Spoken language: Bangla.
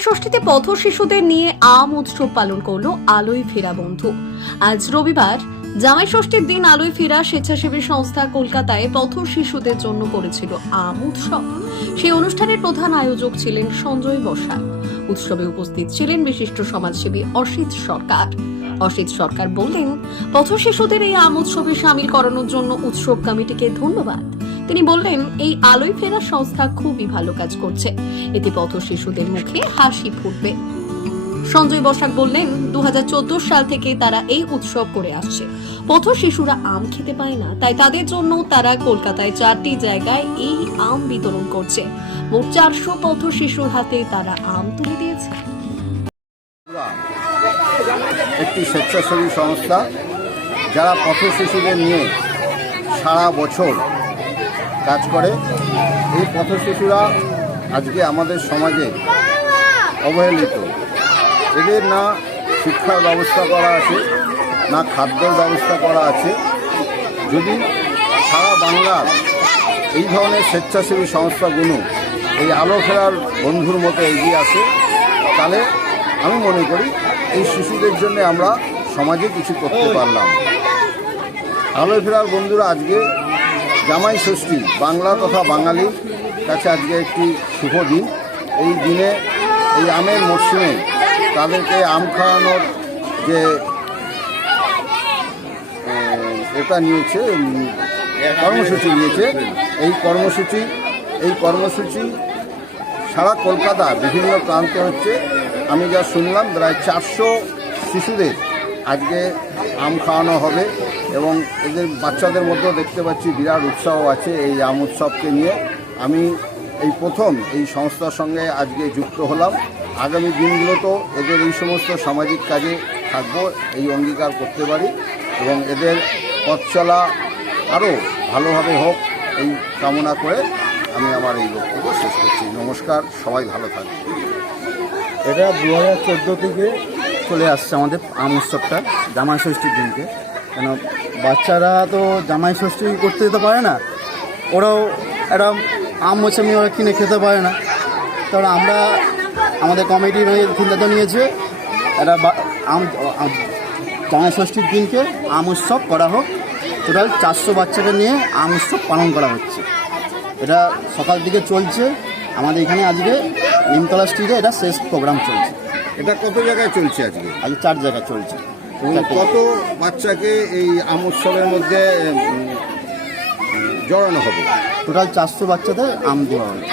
ষষ্ঠীতে পথ শিশুদের নিয়ে আম উৎসব পালন করল আলোয় ফেরা বন্ধু। আজ রবিবার জামাই ষষ্ঠীর দিন আলোয় ফেরা স্বেচ্ছাসেবী সংস্থা কলকাতায় পথ শিশুদের জন্য করেছিল আম উৎসব। সেই অনুষ্ঠানের প্রধান আয়োজক ছিলেন সঞ্জয় বসাক উৎসবে উপস্থিত ছিলেন বিশিষ্ট সমাজসেবী অসিত সরকার। অসিত সরকার বললেন, পথ শিশুদের এই আম উৎসবে সামিল করানোর জন্য উৎসব কমিটিকে ধন্যবাদ। তিনি বললেন, এই আলোয় ফেরা সংস্থা খুবই ভালো কাজ করছে। এতে পথ শিশুদের মুখে হাসি ফুটবে। সঞ্জয় বসাক বললেন দু সাল থেকে তারা এই উৎসব করে আসছে। পথ শিশুরা আম খেতে পায় না, তাই তাদের জন্য তারা কলকাতায় চারটি জায়গায় এই আম বিতরণ করছে। মোট চারশো পথ শিশুর হাতে তারা আম তুলে দিয়েছে। একটি স্বেচ্ছাসেবী সংস্থা, যারা পথ শিশুদের নিয়ে সারা বছর কাজ করে। এই পথ শিশুরা আজকে আমাদের সমাজে অবহেলিত। এদের না শিক্ষার ব্যবস্থা করা আছে, না খাদ্যের ব্যবস্থা করা আছে। যদি সারা বাংলার এই ধরনের স্বেচ্ছাসেবী সংস্থাগুলো এই আলো ফেরার বন্ধুর মতো এগিয়ে আসে, তাহলে আমি মনে করি এই শিশুদের জন্য আমরা সমাজে কিছু করতে পারলাম। আলো ফেরার বন্ধুরা আজকে জামাই ষষ্ঠী, বাংলা তথা বাঙালির কাছে আজকে একটি শুভ দিন। এই দিনে এই আমের মরশুমে তাদেরকে আম খাওয়ানোর যে এটা নিয়েছে কর্মসূচি নিয়েছে। এই কর্মসূচি এই কর্মসূচি সারা কলকাতা, বিভিন্ন প্রান্তে হচ্ছে। আমি যা শুনলাম, প্রায় চারশো শিশুদের আজকে আম খাওয়ানো হবে। এবং এদের বাচ্চাদের মধ্যেও দেখতে পাচ্ছি বিরাট উৎসাহ আছে এই আম উৎসবকে নিয়ে। আমি এই প্রথম এই সংস্থার সঙ্গে আজকে যুক্ত হলাম। আগামী দিনগুলোতেও এদের এই সমস্ত সামাজিক কাজে থাকব, এই অঙ্গীকার করতে পারি এবং এদের পথ চলা আরও ভালোভাবে হোক এই কামনা করে আমি আমার এই বক্তব্য শেষ করছি। নমস্কার, সবাই ভালো থাকবে এটা দু হাজার চোদ্দ থেকে চলে আসছে আমাদের আম উৎসবটা, জামাই ষষ্ঠীর দিনকে। কেন বাচ্চারা তো জামাই ষষ্ঠী করতে যেতে পারে না। ওরাও একটা আম মোসামি ওরা কিনে খেতে পারে না। তাহলে আমরা আমাদের হয়ে সিদ্ধান্ত নিয়েছে একটা বা- আম জামাই ষষ্ঠীর দিনকে আম উৎসব করা হোক। টোটাল চারশো বাচ্চাকে নিয়ে আম উৎসব পালন করা হচ্ছে। এটা সকাল দিকে চলছে। আমাদের এখানে আজকে নিমতলা স্ট্রিটে এটা শেষ প্রোগ্রাম চলছে। এটা কত জায়গায় চলছে আজকে? আজকে চার জায়গায় চলছে। কত বাচ্চাকে এই আম উৎসবের মধ্যে জড়ানো হবে? টোটাল চারশো বাচ্চাদের আম দেওয়া হবে